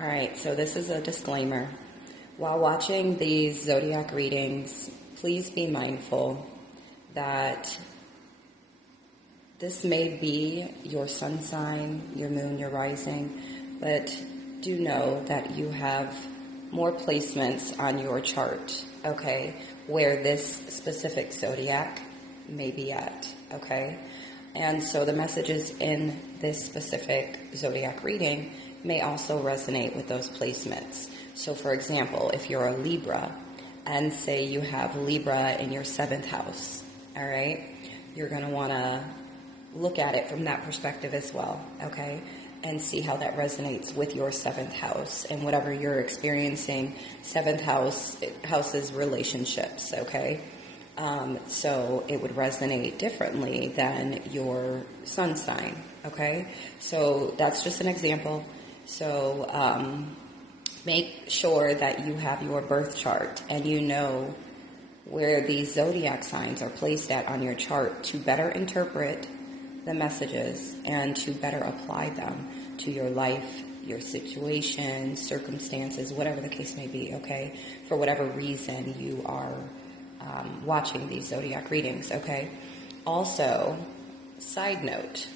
All right, so this is a disclaimer. While watching these zodiac readings, please be mindful that this may be your sun sign, your moon, your rising, but do know that you have more placements on your chart, okay, where this specific zodiac may be at, okay? And so the messages in this specific zodiac reading may also resonate with those placements. So for example, if you're a Libra and say you have Libra in your 7th house, all right, you're going to want to look at it from that perspective as well, okay, and see how that resonates with your 7th house and whatever you're experiencing. 7th house's relationships, okay? So it would resonate differently than your sun sign, okay? So that's just an example. So make sure that you have your birth chart and you know where these zodiac signs are placed at on your chart to better interpret the messages and to better apply them to your life, your situation, circumstances, whatever the case may be, okay? For whatever reason you are watching these zodiac readings, okay? Also, side note,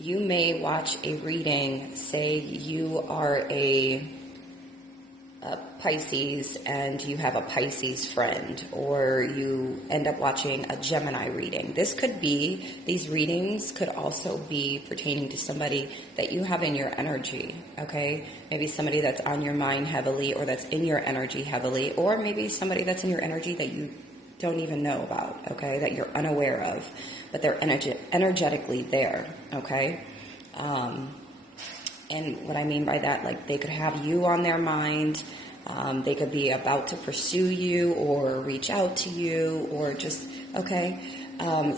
you may watch a reading, say you are a Pisces and you have a Pisces friend, or you end up watching a Gemini reading. These readings could also be pertaining to somebody that you have in your energy, okay? Maybe somebody that's on your mind heavily or that's in your energy heavily, or maybe somebody that's in your energy that you don't even know about, okay, that you're unaware of, but they're energetically there, okay? And what I mean by that, like they could have you on their mind, they could be about to pursue you or reach out to you or just, okay?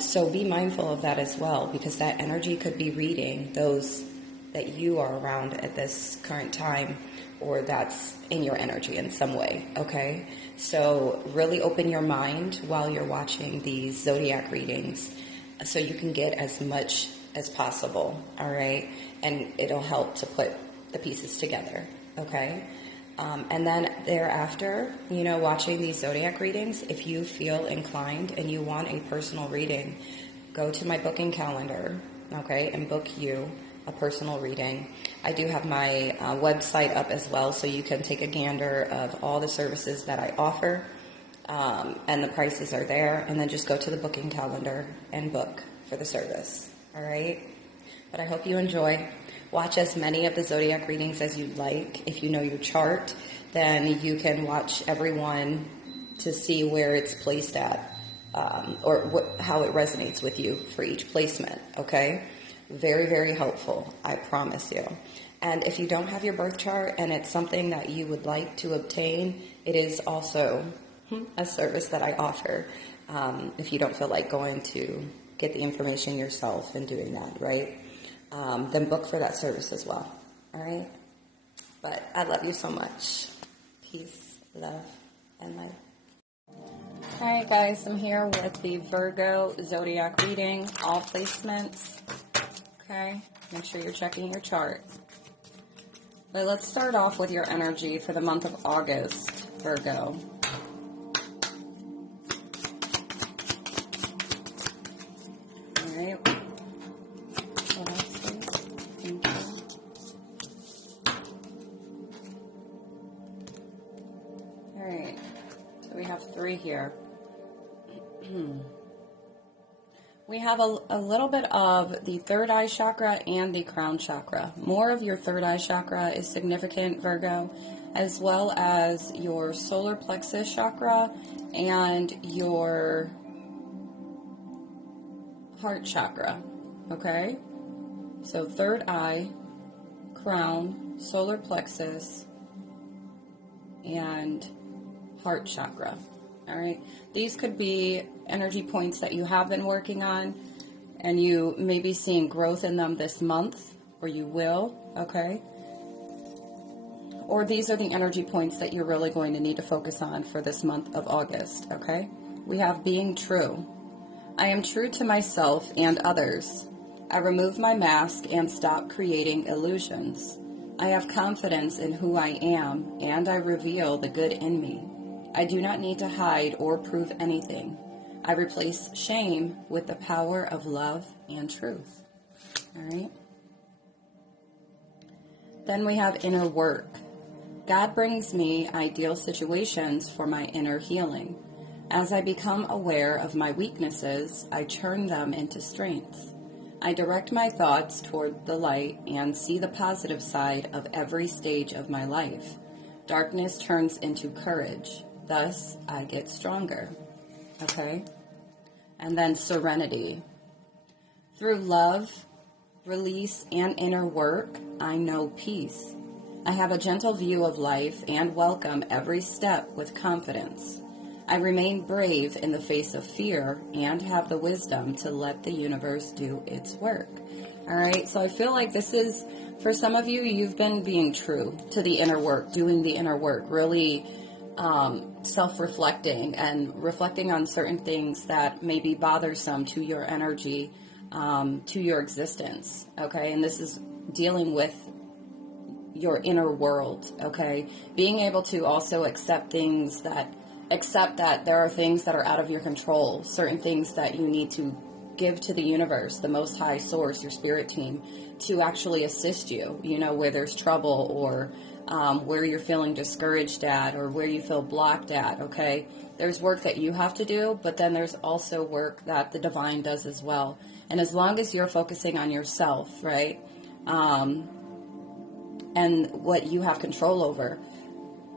So be mindful of that as well, because that energy could be reading those that you are around at this current time, or that's in your energy in some way, okay? So really open your mind while you're watching these zodiac readings so you can get as much as possible, all right? And it'll help to put the pieces together, okay? And then thereafter, watching these zodiac readings, if you feel inclined and you want a personal reading, go to my booking calendar, okay, and book you a personal reading. I do have my website up as well, so you can take a gander of all the services that I offer, and the prices are there, and then just go to the booking calendar and book for the service, all right? But I hope you enjoy. Watch as many of the zodiac readings as you'd like. If you know your chart, then you can watch every one to see where it's placed at, or how it resonates with you for each placement, okay? Very, very helpful, I promise you. And if you don't have your birth chart and it's something that you would like to obtain, it is also a service that I offer, if you don't feel like going to get the information yourself and doing that, right? Then book for that service as well, all right? But I love you so much. Peace, love, and light. All right, guys, I'm here with the Virgo Zodiac reading, all placements, okay? Make sure you're checking your chart. But let's start off with your energy for the month of August, Virgo. All right. Alright, so we have 3 here. We have a little bit of the third eye chakra and the crown chakra. More of your third eye chakra is significant, Virgo, as well as your solar plexus chakra and your heart chakra, okay? So third eye, crown, solar plexus, and heart chakra, all right? These could be energy points that you have been working on, and you may be seeing growth in them this month, or you will, okay? Or these are the energy points that you're really going to need to focus on for this month of August, okay? We have being true. I am true to myself and others. I remove my mask and stop creating illusions. I have confidence in who I am, and I reveal the good in me. I do not need to hide or prove anything. I replace shame with the power of love and truth. All right. Then we have inner work. God brings me ideal situations for my inner healing. As I become aware of my weaknesses, I turn them into strengths. I direct my thoughts toward the light and see the positive side of every stage of my life. Darkness turns into courage. Thus, I get stronger. Okay? And then serenity. Through love, release, and inner work, I know peace. I have a gentle view of life and welcome every step with confidence. I remain brave in the face of fear and have the wisdom to let the universe do its work. All right, so I feel like this is, for some of you, you've been being true to the inner work, doing the inner work, really self-reflecting and reflecting on certain things that may be bothersome to your energy, to your existence, okay? And this is dealing with your inner world, okay? Being able to also accept that there are things that are out of your control, certain things that you need to give to the universe, the Most High Source, your spirit team, to actually assist you, where there's trouble or where you're feeling discouraged at or where you feel blocked at, okay? There's work that you have to do, but then there's also work that the divine does as well. And as long as you're focusing on yourself, right, and what you have control over,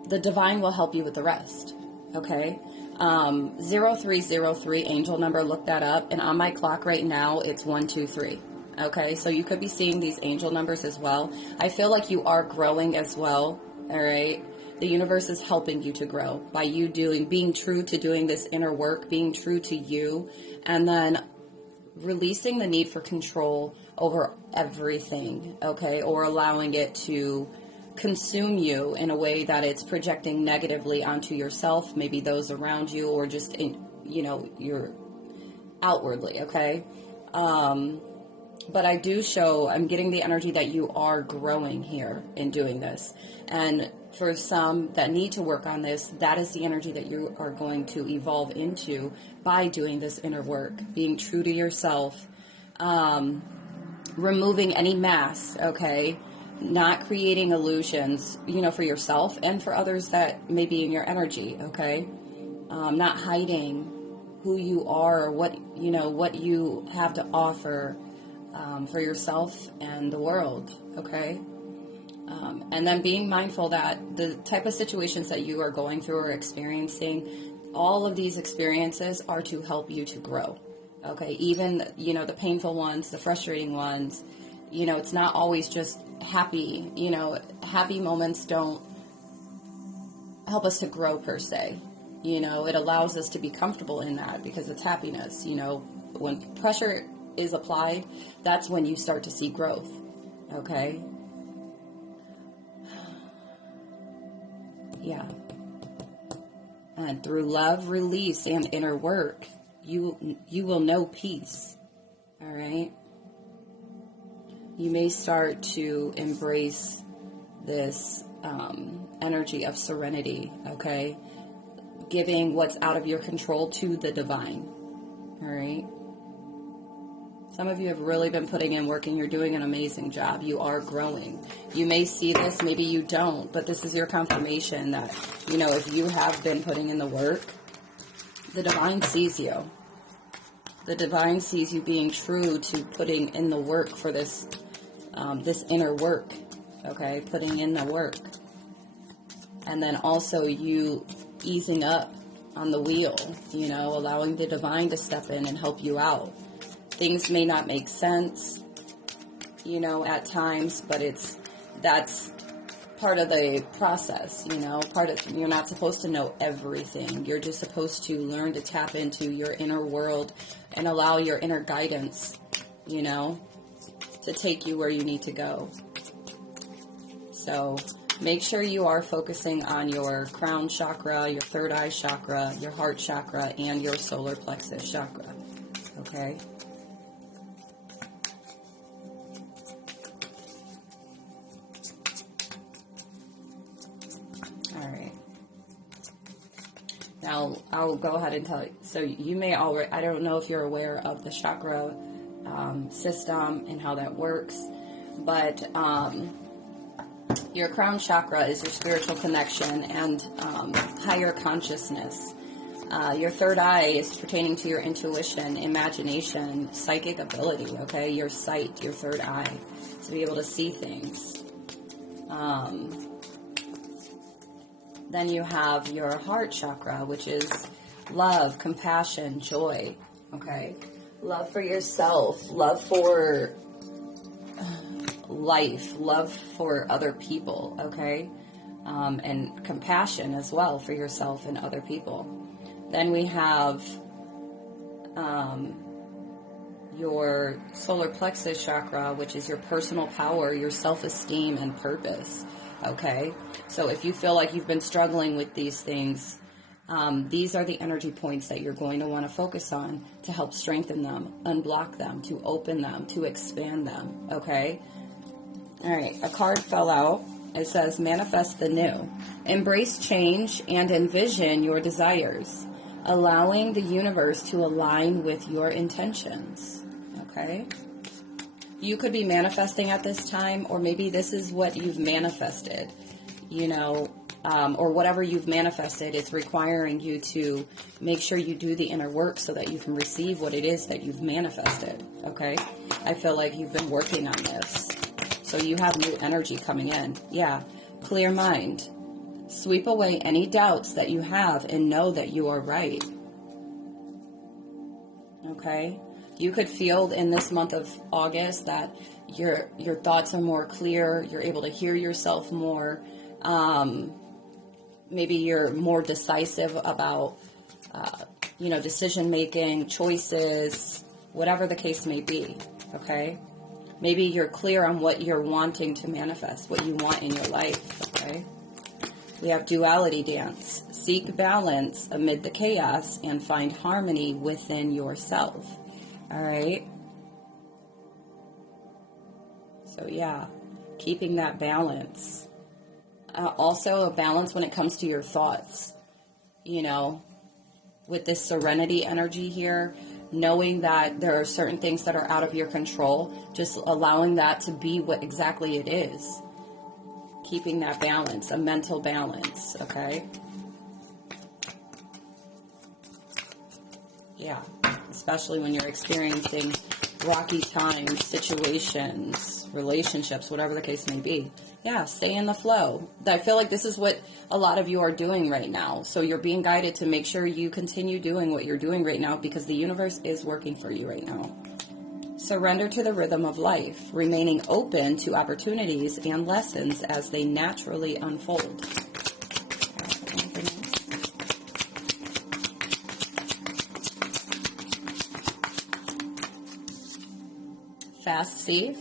the divine will help you with the rest. Okay, 0303 angel number, look that up. And on my clock right now, it's 123. Okay, so you could be seeing these angel numbers as well. I feel like you are growing as well. All right, the universe is helping you to grow by you being true to doing this inner work, being true to you, and then releasing the need for control over everything. Okay, or allowing it to consume you in a way that it's projecting negatively onto yourself, maybe those around you, or just you're outwardly, okay? But I'm getting the energy that you are growing here in doing this. And for some that need to work on this, that is the energy that you are going to evolve into by doing this inner work, being true to yourself, removing any masks, okay? Not creating illusions, for yourself and for others that may be in your energy, okay? Not hiding who you are or what you have to offer for yourself and the world, okay? And then being mindful that the type of situations that you are going through or experiencing, all of these experiences are to help you to grow, okay? Even, the painful ones, the frustrating ones, it's not always just happy. Happy moments don't help us to grow per se. It allows us to be comfortable in that because it's happiness. When pressure is applied, that's when you start to see growth. Okay? Yeah. And through love, release, and inner work, you will know peace. All right? You may start to embrace this energy of serenity, okay? Giving what's out of your control to the divine, all right? Some of you have really been putting in work and you're doing an amazing job. You are growing. You may see this, maybe you don't, but this is your confirmation that, if you have been putting in the work, the divine sees you. The divine sees you being true to putting in the work for this this inner work, okay? Putting in the work. And then also you easing up on the wheel, allowing the divine to step in and help you out. Things may not make sense, at times, but that's part of the process, you're not supposed to know everything. You're just supposed to learn to tap into your inner world and allow your inner guidance, to take you where you need to go. So make sure you are focusing on your crown chakra, your third eye chakra, your heart chakra, and your solar plexus chakra. Okay? Now, I'll go ahead and tell you. So you may already, I don't know if you're aware of the chakra system and how that works, but your crown chakra is your spiritual connection and higher consciousness. Your third eye is pertaining to your intuition, imagination, psychic ability, okay? Your sight, your third eye, to be able to see things. Then you have your heart chakra, which is love, compassion, joy, okay? Love for yourself, love for life, love for other people, okay? And compassion as well for yourself and other people. Then we have your solar plexus chakra, which is your personal power, your self-esteem and purpose, okay? So if you feel like you've been struggling with these things, these are the energy points that you're going to want to focus on to help strengthen them, unblock them, to open them, to expand them, okay? All right, a card fell out. It says, manifest the new. Embrace change and envision your desires, allowing the universe to align with your intentions, okay? You could be manifesting at this time, or maybe this is what you've manifested, you know, or whatever you've manifested, it's requiring you to make sure you do the inner work so that you can receive what it is that you've manifested, okay? I feel like you've been working on this. So you have new energy coming in. Yeah. Clear mind. Sweep away any doubts that you have and know that you are right. Okay? You could feel in this month of August that your thoughts are more clear. You're able to hear yourself more. Maybe you're more decisive about, decision making, choices, whatever the case may be. Okay? Maybe you're clear on what you're wanting to manifest, what you want in your life, okay? We have duality dance. Seek balance amid the chaos and find harmony within yourself, all right? So, yeah, keeping that balance. Also, a balance when it comes to your thoughts, with this serenity energy here, knowing that there are certain things that are out of your control, just allowing that to be what exactly it is. Keeping that balance, a mental balance, okay? Yeah, especially when you're experiencing rocky times, situations, relationships, whatever the case may be. Yeah, stay in the flow. I feel like this is what a lot of you are doing right now. So you're being guided to make sure you continue doing what you're doing right now because the universe is working for you right now. Surrender to the rhythm of life, remaining open to opportunities and lessons as they naturally unfold.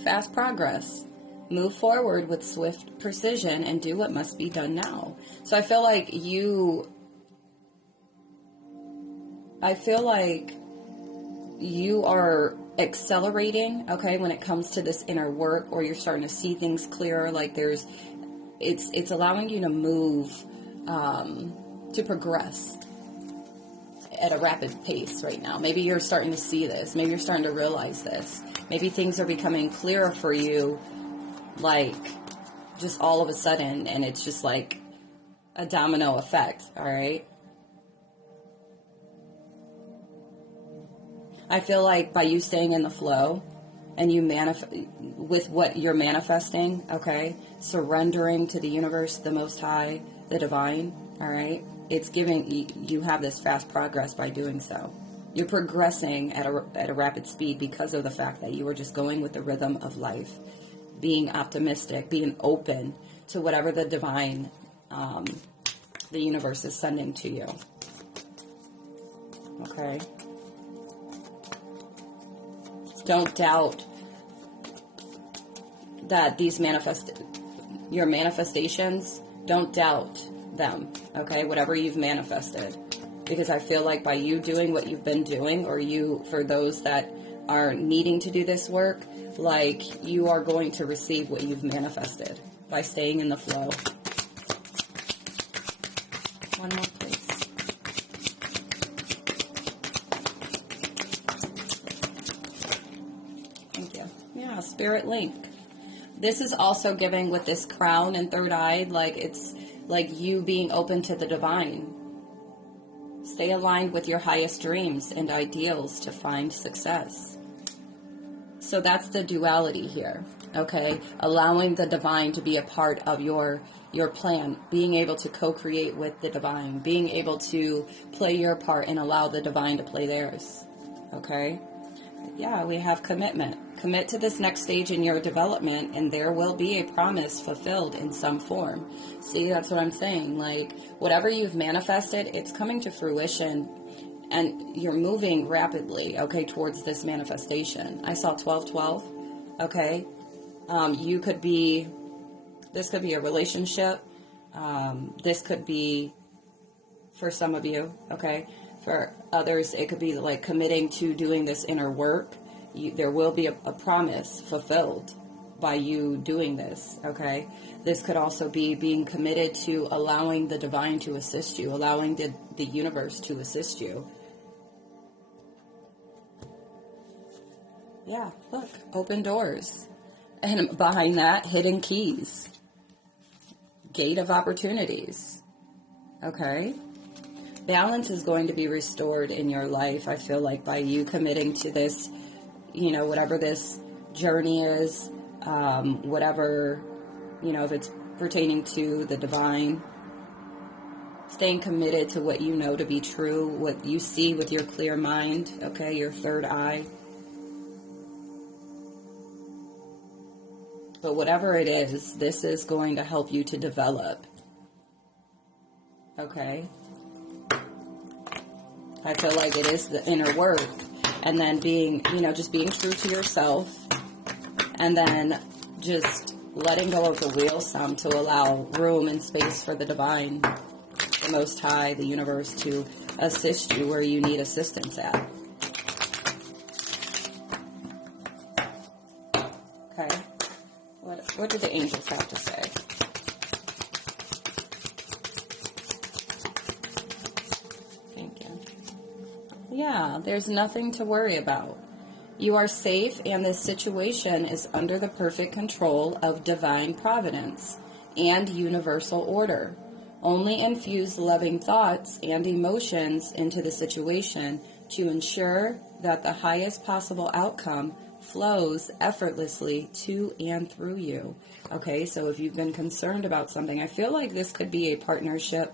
Fast progress. Move forward with swift precision and do what must be done now. So I feel like you are accelerating, okay, when it comes to this inner work, or you're starting to see things clearer. Like it's allowing you to move, to progress at a rapid pace right now. Maybe you're starting to see this. Maybe you're starting to realize this. Maybe things are becoming clearer for you, like just all of a sudden, and it's just like a domino effect, all right? I feel like by you staying in the flow and you with what you're manifesting, okay, surrendering to the universe, the Most High, the Divine, all right, it's giving you have this fast progress by doing so. You're progressing at a rapid speed because of the fact that you are just going with the rhythm of life, being optimistic, being open to whatever the divine, the universe is sending to you. Okay? Don't doubt that your manifestations, don't doubt them, okay? Whatever you've manifested. Because I feel like by you doing what you've been doing, or for those that are needing to do this work, like you are going to receive what you've manifested by staying in the flow. One more, please. spirit link. This is also giving with this crown and third eye, like it's like you being open to the divine. Stay aligned with your highest dreams and ideals to find success. So that's the duality here, okay? Allowing the divine to be a part of your plan, being able to co-create with the divine, being able to play your part and allow the divine to play theirs, okay? Yeah, we have commitment. Commit to this next stage in your development, and there will be a promise fulfilled in some form. See, that's what I'm saying. Like, whatever you've manifested, it's coming to fruition, and you're moving rapidly, okay, towards this manifestation. I saw 1212, okay? This could be a relationship. This could be, for some of you, okay? For others, it could be like committing to doing this inner work. There will be a promise fulfilled by you doing this, okay? This could also be being committed to allowing the divine to assist you, allowing the universe to assist you. Yeah, look, open doors. And behind that, hidden keys. Gate of opportunities. Okay? Balance is going to be restored in your life, I feel like, by you committing to this, whatever this journey is, whatever, if it's pertaining to the divine. Staying committed to what you know to be true, what you see with your clear mind, okay, your third eye. But whatever it is, this is going to help you to develop. Okay? I feel like it is the inner work. And then being, just being true to yourself. And then just letting go of the wheel some to allow room and space for the divine, the Most High, the universe to assist you where you need assistance at. Okay? What do the angels have to say? Thank you. Yeah, there's nothing to worry about. You are safe, and this situation is under the perfect control of divine providence and universal order. Only infuse loving thoughts and emotions into the situation to ensure that the highest possible outcome flows effortlessly to and through you. Okay, so if you've been concerned about something, I feel like this could be a partnership,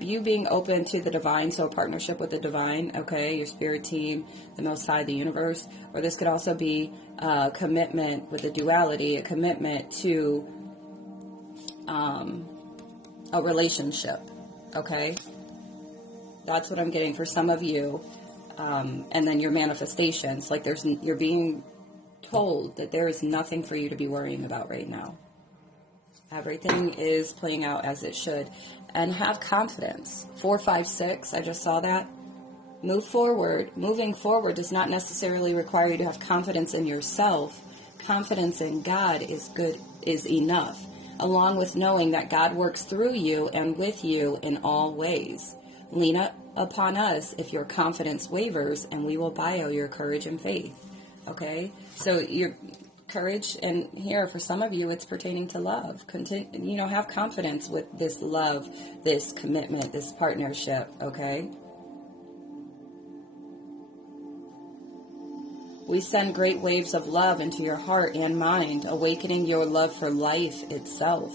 you being open to the divine, so a partnership with the divine, okay, your spirit team, the Most High, the universe, or this could also be a commitment with the duality, a commitment to a relationship, okay? That's what I'm getting for some of you. And then your manifestations, like you're being told that there is nothing for you to be worrying about right now. Everything is playing out as it should. And have confidence. 4, 5, 6, I just saw that. Move forward. Moving forward does not necessarily require you to have confidence in yourself. Confidence in God is enough, along with knowing that God works through you and with you in all ways. Lean upon us if your confidence wavers, and we will bio your courage and faith. Okay? So your courage, and here for some of you, it's pertaining to love. Have confidence with this love, this commitment, this partnership. Okay? We send great waves of love into your heart and mind, awakening your love for life itself.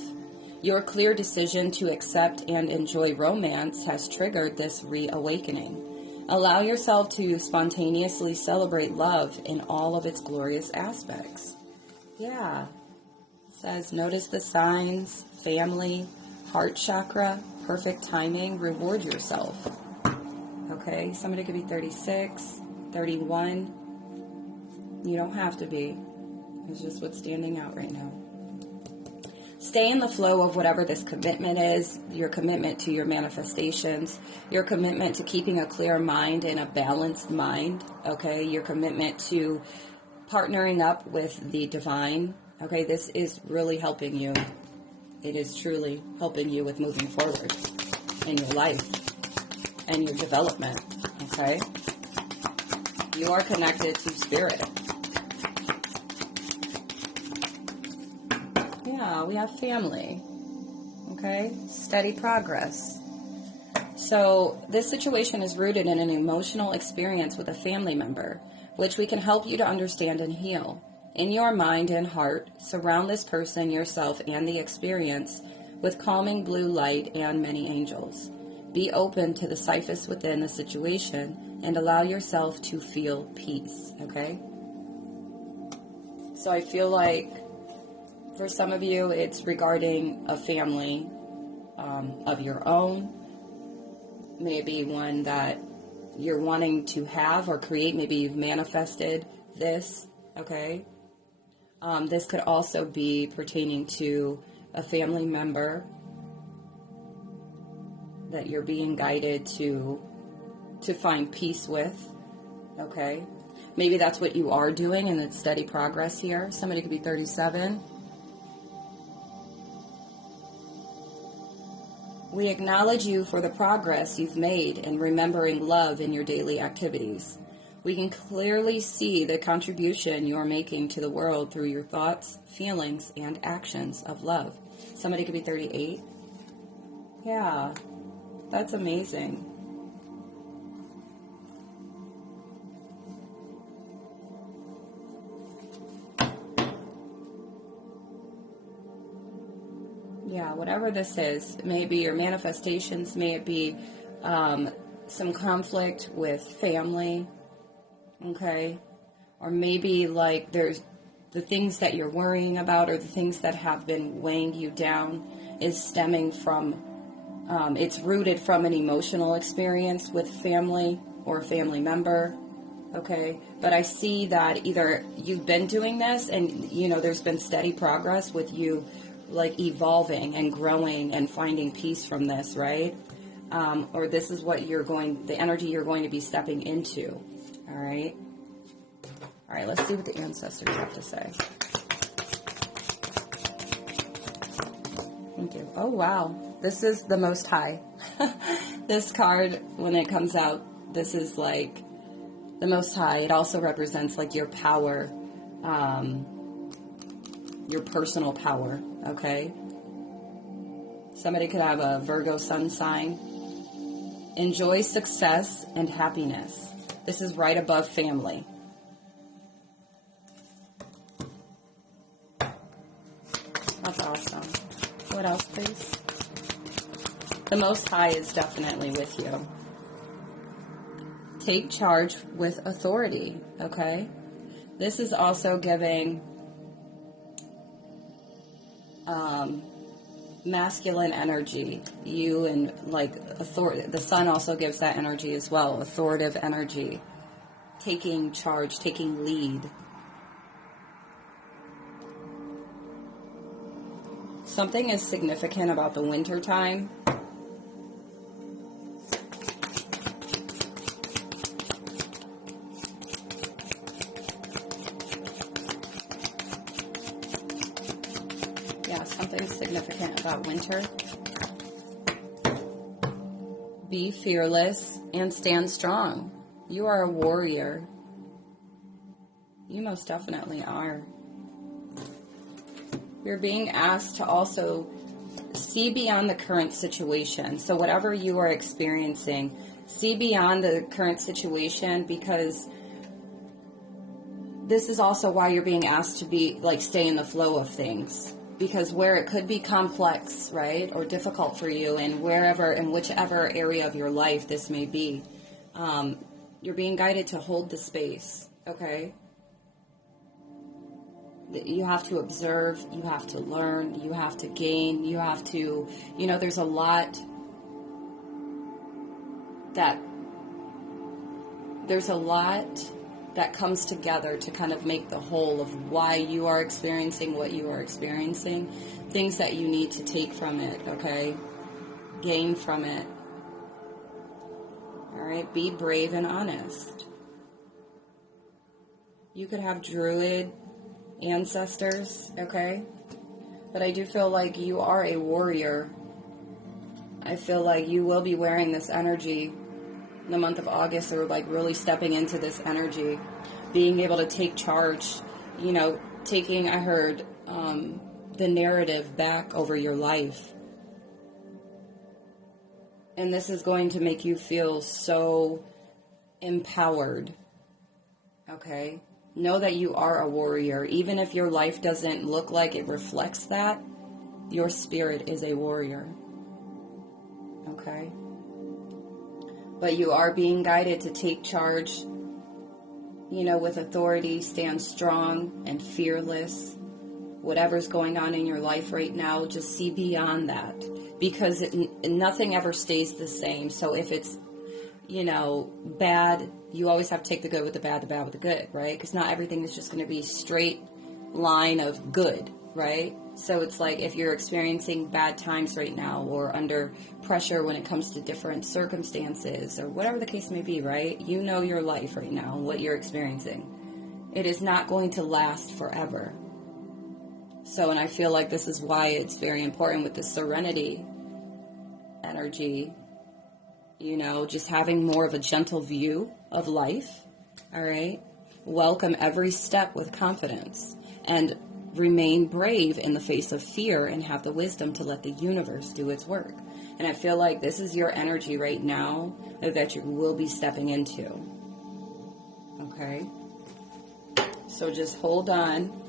Your clear decision to accept and enjoy romance has triggered this reawakening. Allow yourself to spontaneously celebrate love in all of its glorious aspects. Yeah. It says, notice the signs, family, heart chakra, perfect timing, reward yourself. Okay, somebody could be 36, 31. You don't have to be. It's just what's standing out right now. Stay in the flow of whatever this commitment is, your commitment to your manifestations, your commitment to keeping a clear mind and a balanced mind, okay? Your commitment to partnering up with the divine, okay? This is really helping you. It is truly helping you with moving forward in your life and your development, okay? You are connected to spirit. We have family. Okay? Steady progress. So this situation is rooted in an emotional experience with a family member, which we can help you to understand and heal. In your mind and heart, surround this person, yourself, and the experience with calming blue light and many angels. Be open to the sights within the situation and allow yourself to feel peace, okay? So I feel like for some of you, it's regarding a family of your own, maybe one that you're wanting to have or create. Maybe you've manifested this, okay? This could also be pertaining to a family member that you're being guided to find peace with, okay? Maybe that's what you are doing, and it's steady progress here. Somebody could be 37. We acknowledge you for the progress you've made in remembering love in your daily activities. We can clearly see the contribution you're making to the world through your thoughts, feelings, and actions of love. Somebody could be 38. Yeah, that's amazing. Yeah, whatever this is, maybe your manifestations, may it be some conflict with family, okay? Or maybe like there's the things that you're worrying about or the things that have been weighing you down is stemming from, it's rooted from an emotional experience with family or a family member, okay? But I see that either you've been doing this and, you know, there's been steady progress with you like evolving and growing and finding peace from this, right? Or this is what the energy you're going to be stepping into, all right? All right, let's see what the ancestors have to say. Thank you. Oh, wow. This is the Most High. This card, when it comes out, this is like the Most High. It also represents like your power, your personal power, okay? Somebody could have a Virgo sun sign. Enjoy success and happiness. This is right above family. That's awesome. What else, please? The Most High is definitely with you. Take charge with authority, okay? This is also giving masculine energy. You and like authority. The sun also gives that energy as well. Authoritative energy. Taking charge, taking lead. Something is significant about the winter time. Yeah, something significant about winter. Be fearless and stand strong. You are a warrior. You most definitely are. You're being asked to also see beyond the current situation. So whatever you are experiencing, see beyond the current situation, because this is also why you're being asked to be like stay in the flow of things. Because where it could be complex, right, or difficult for you, and wherever and whichever area of your life this may be, you're being guided to hold the space, okay? You have to observe, you have to learn, you have to gain, you have to, you know, there's a lot that comes together to kind of make the whole of why you are experiencing what you are experiencing, things that you need to take from it, okay? Gain from it. All right, be brave and honest. You could have druid ancestors, okay? But I do feel like you are a warrior. I feel like you will be wearing this energy in the month of August, or like really stepping into this energy, being able to take charge, you know, I heard the narrative back over your life. And this is going to make you feel so empowered. Okay? Know that you are a warrior. Even if your life doesn't look like it reflects that, your spirit is a warrior. Okay? But you are being guided to take charge, with authority, stand strong and fearless. Whatever's going on in your life right now, just see beyond that. Because nothing ever stays the same. So if it's, bad, you always have to take the good with the bad with the good, right? Because not everything is just going to be straight line of good, right? So it's like if you're experiencing bad times right now or under pressure when it comes to different circumstances or whatever the case may be, right? You know your life right now, what you're experiencing. It is not going to last forever. So, and I feel like this is why it's very important with the serenity energy, just having more of a gentle view of life, all right? Welcome every step with confidence and remain brave in the face of fear and have the wisdom to let the universe do its work. And I feel like this is your energy right now that you will be stepping into, okay? So just hold on.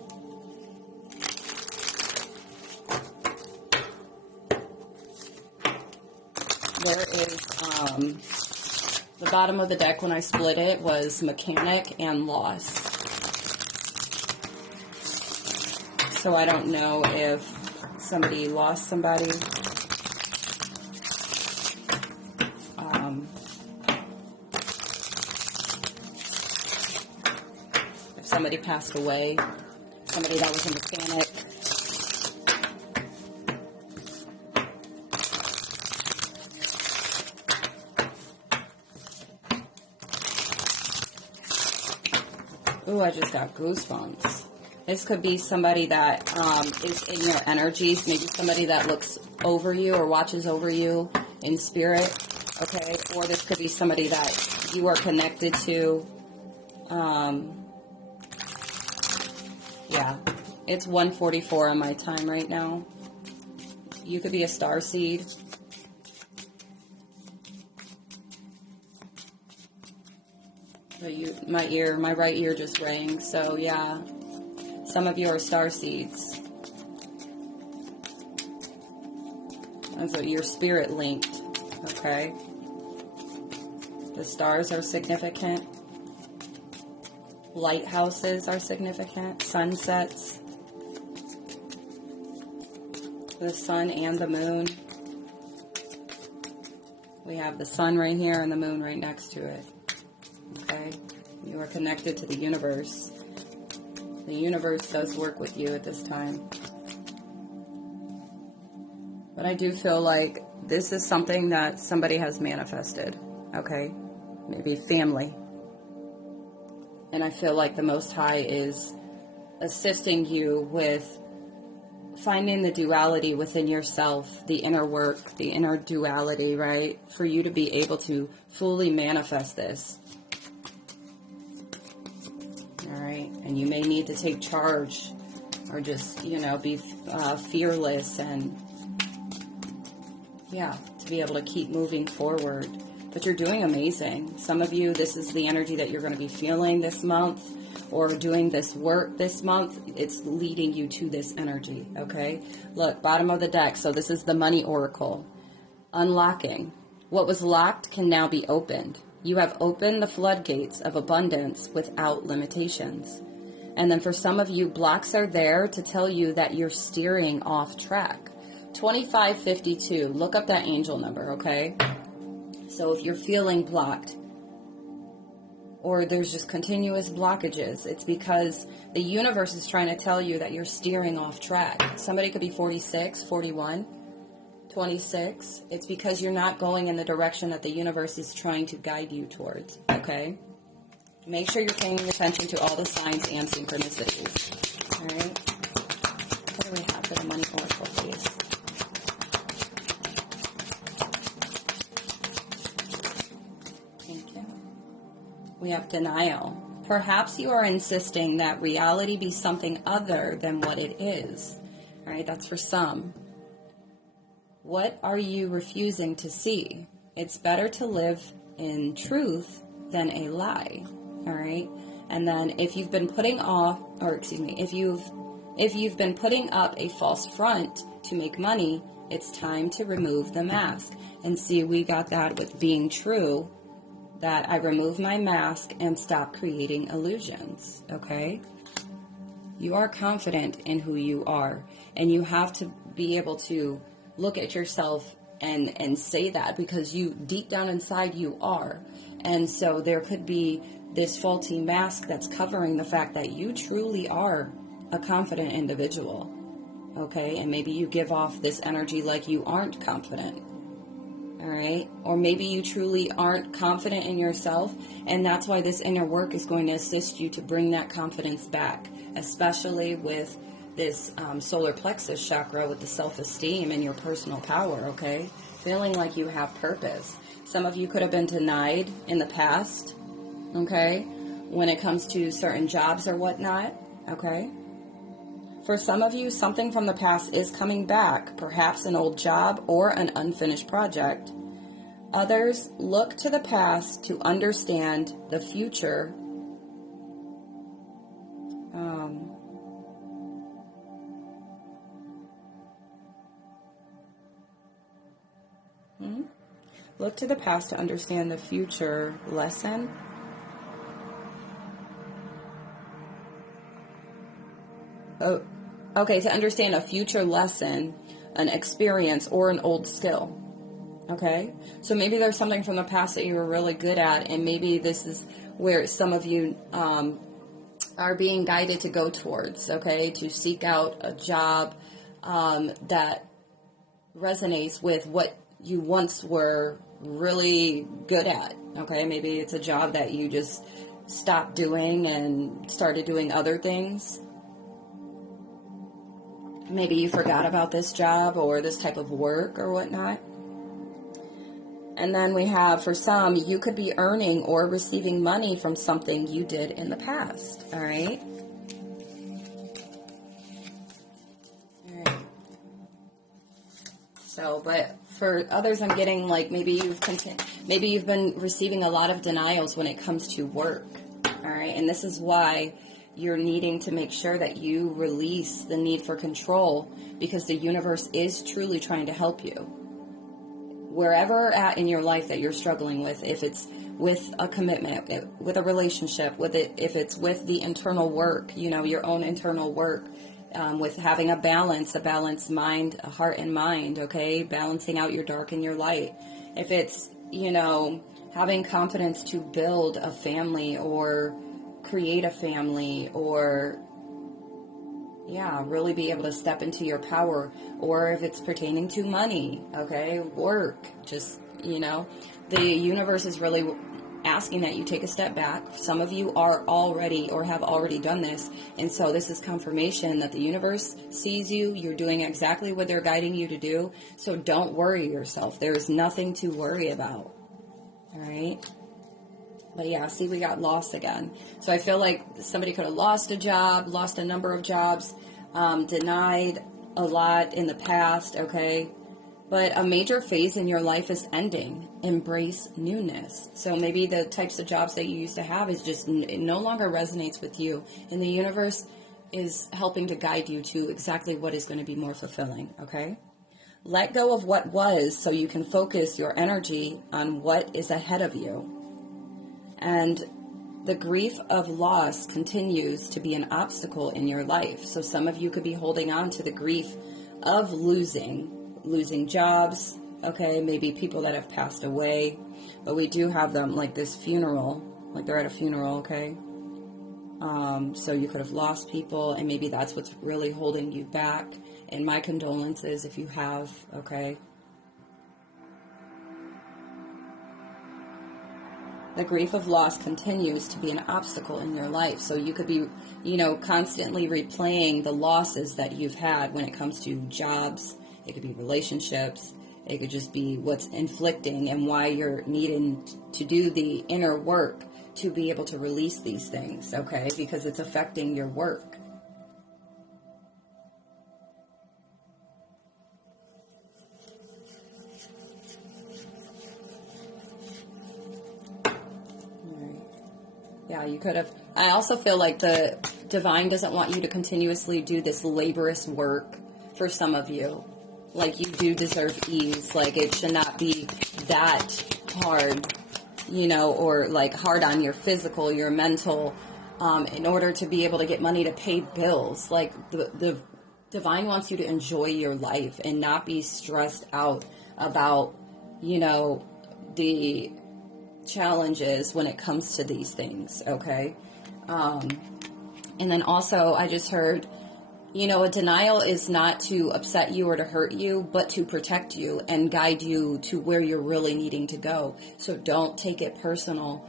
There is, the bottom of the deck when I split it was mechanic and loss. So I don't know if somebody lost somebody. If somebody passed away, somebody that was a mechanic. Ooh, I just got goosebumps. This could be somebody that is in your energies, maybe somebody that looks over you or watches over you in spirit, okay? Or this could be somebody that you are connected to. Yeah, it's 1:44 on my time right now. You could be a starseed. My right ear just rang, so yeah. Some of you are starseeds. And so you're spirit linked, okay? The stars are significant. Lighthouses are significant. Sunsets. The sun and the moon. We have the sun right here and the moon right next to it. Okay? You are connected to the universe. The universe does work with you at this time. But I do feel like this is something that somebody has manifested. Okay? Maybe family. And I feel like the Most High is assisting you with finding the duality within yourself, the inner work, the inner duality, right? For you to be able to fully manifest this. All right? And you may need to take charge or just, be fearless and, to be able to keep moving forward. But you're doing amazing. Some of you, this is the energy that you're going to be feeling this month or doing this work this month. It's leading you to this energy, okay? Look, bottom of the deck. So this is the money oracle. Unlocking. What was locked can now be opened. You have opened the floodgates of abundance without limitations. And then for some of you, blocks are there to tell you that you're steering off track. 2552. Look up that angel number, okay? So if you're feeling blocked or there's just continuous blockages, it's because the universe is trying to tell you that you're steering off track. Somebody could be 46, 41, 26. It's because you're not going in the direction that the universe is trying to guide you towards, okay? Make sure you're paying attention to all the signs and synchronicities, all right? What do we have for the money oracle, please? We have denial. Perhaps you are insisting that reality be something other than what it is. All right, that's for some. What are you refusing to see? It's better to live in truth than a lie. All right. And then if you've been putting off, or excuse me, if you've been putting up a false front to make money, it's time to remove the mask. And see, we got that with being true, that I remove my mask and stop creating illusions. Okay. You are confident in who you are, and you have to be able to look at yourself and say that, because you, deep down inside, you are. And so there could be this faulty mask that's covering the fact that you truly are a confident individual. Okay, and maybe you give off this energy like you aren't confident. All right, or maybe you truly aren't confident in yourself, and that's why this inner work is going to assist you to bring that confidence back, especially with this solar plexus chakra, with the self-esteem and your personal power. Okay, feeling like you have purpose. Some of you could have been denied in the past, okay, when it comes to certain jobs or whatnot. Okay, for some of you, something from the past is coming back, perhaps an old job or an unfinished project. Others look to the past to understand the future. Look to the past to understand the future lesson. Oh, okay, to understand a future lesson, an experience, or an old skill. Okay, so maybe there's something from the past that you were really good at, and maybe this is where some of you are being guided to go towards, okay, to seek out a job that resonates with what you once were really good at. Okay, maybe it's a job that you just stopped doing and started doing other things. Maybe you forgot about this job or this type of work or whatnot. And then we have, for some, you could be earning or receiving money from something you did in the past. All right. So, but for others, I'm getting like maybe you've been receiving a lot of denials when it comes to work. All right. And this is why you're needing to make sure that you release the need for control, because the universe is truly trying to help you. Wherever at in your life that you're struggling with, if it's with a commitment, with a relationship, if it's with the internal work, your own internal work, with having a balanced mind, a heart and mind, okay, balancing out your dark and your light. If it's, having confidence to build a family or create a family, or really be able to step into your power, or if it's pertaining to money, okay, work, just, the universe is really asking that you take a step back. Some of you are already or have already done this, and so this is confirmation that the universe sees you. You're doing exactly what they're guiding you to do, so don't worry yourself. There's nothing to worry about. All right. But yeah, see, we got lost again. So I feel like somebody could have lost a job, lost a number of jobs, denied a lot in the past, okay? But a major phase in your life is ending. Embrace newness. So maybe the types of jobs that you used to have is just, it no longer resonates with you. And the universe is helping to guide you to exactly what is going to be more fulfilling, okay? Let go of what was so you can focus your energy on what is ahead of you. And the grief of loss continues to be an obstacle in your life. So some of you could be holding on to the grief of losing jobs, okay, maybe people that have passed away. But we do have them like this funeral, like they're at a funeral, okay? So you could have lost people, and maybe that's what's really holding you back. And my condolences if you have, okay? The grief of loss continues to be an obstacle in your life. So you could be, constantly replaying the losses that you've had when it comes to jobs. It could be relationships. It could just be what's inflicting and why you're needing to do the inner work to be able to release these things, okay? Because it's affecting your work. Yeah, you could have. I also feel like the divine doesn't want you to continuously do this laborious work for some of you. Like, you do deserve ease. Like, it should not be that hard, you know, or like hard on your physical, your mental, in order to be able to get money to pay bills. Like, the divine wants you to enjoy your life and not be stressed out about, you know, the challenges when it comes to these things, okay? And then also, I just heard, you know, a denial is not to upset you or to hurt you, but to protect you and guide you to where you're really needing to go. So don't take it personal,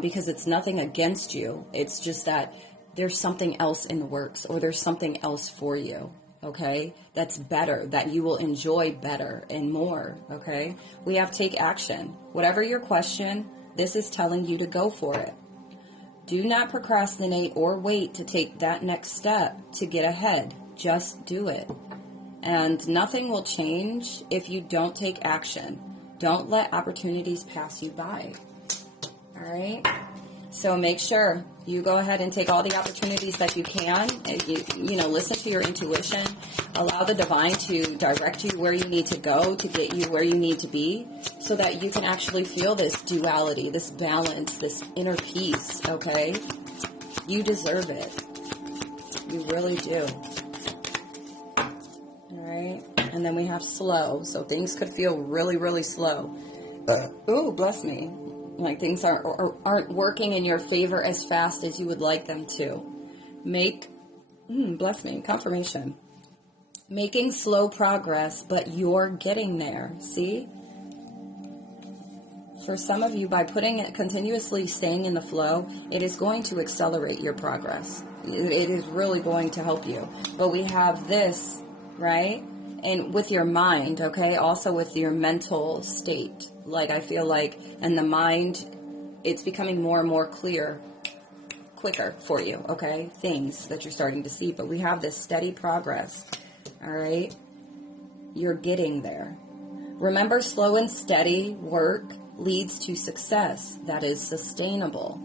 because it's nothing against you. It's just that there's something else in the works, or there's something else for you, okay? That's better, that you will enjoy better and more, okay? We have take action. Whatever your question, this is telling you to go for it. Do not procrastinate or wait to take that next step to get ahead. Just do it. And nothing will change if you don't take action. Don't let opportunities pass you by. All right? So make sure you go ahead and take all the opportunities that you can. You know, listen to your intuition. Allow the divine to direct you where you need to go to get you where you need to be, so that you can actually feel this duality, this balance, this inner peace, okay? You deserve it. You really do. All right? And then we have slow. So things could feel really, really slow. Oh, bless me. Like, things aren't working in your favor as fast as you would like them to. Bless me, confirmation. Making slow progress, but you're getting there. See? For some of you, by continuously staying in the flow, it is going to accelerate your progress. It is really going to help you. But we have this, right? And with your mind, okay? Also with your mental state. Like, I feel like, and the mind, it's becoming more and more clear, quicker for you, okay? Things that you're starting to see. But we have this steady progress, all right? You're getting there. Remember, slow and steady work leads to success that is sustainable.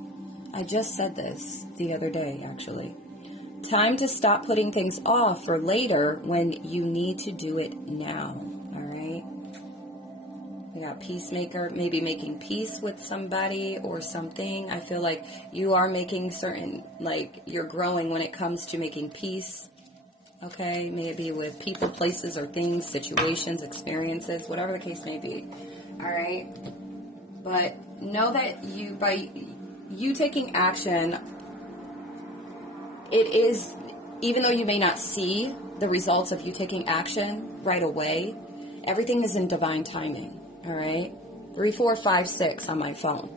I just said this the other day, actually. Time to stop putting things off for later when you need to do it now. All right. We got peacemaker, maybe making peace with somebody or something. I feel like you are making certain, like, you're growing when it comes to making peace. Okay. Maybe with people, places, or things, situations, experiences, whatever the case may be. All right. But know that by you taking action, it is, even though you may not see the results of you taking action right away, everything is in divine timing, all right? 3, 4, 5, 6 on my phone.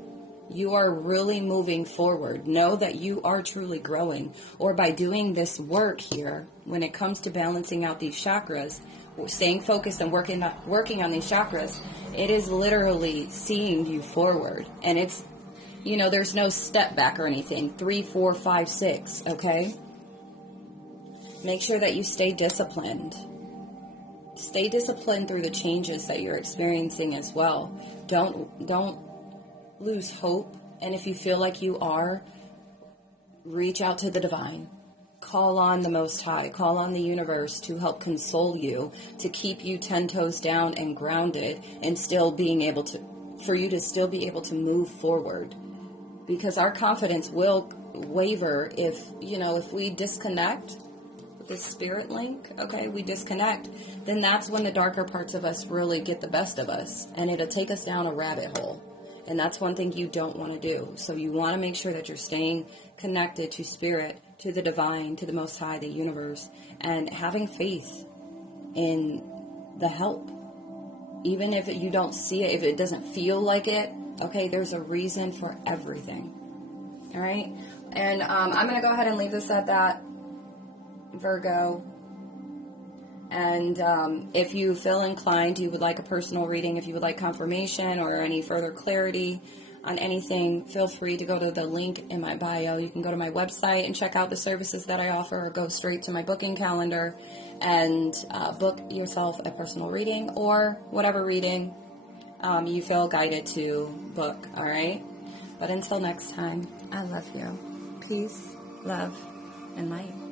You are really moving forward. Know that you are truly growing. Or by doing this work here, when it comes to balancing out these chakras, staying focused and working on these chakras, it is literally seeing you forward. And it's, you know, there's no step back or anything. 3, 4, 5, 6, okay? Make sure that you stay disciplined. Stay disciplined through the changes that you're experiencing as well. Don't lose hope. And if you feel like you are, reach out to the divine. Call on the Most High. Call on the universe to help console you, to keep you 10 toes down and grounded, and still being able to, for you to still be able to move forward. Because our confidence will waver if we disconnect with this spirit link, okay, we disconnect, then that's when the darker parts of us really get the best of us, and it'll take us down a rabbit hole. And that's one thing you don't want to do. So you want to make sure that you're staying connected to spirit, to the divine, to the Most High, the universe, and having faith in the help. Even if you don't see it, if it doesn't feel like it, okay, there's a reason for everything. All right? And I'm going to go ahead and leave this at that, Virgo. And if you feel inclined, you would like a personal reading, if you would like confirmation or any further clarity on anything, feel free to go to the link in my bio. You can go to my website and check out the services that I offer, or go straight to my booking calendar and book yourself a personal reading or whatever reading you feel guided to book, all right? But until next time, I love you. Peace, love, and light.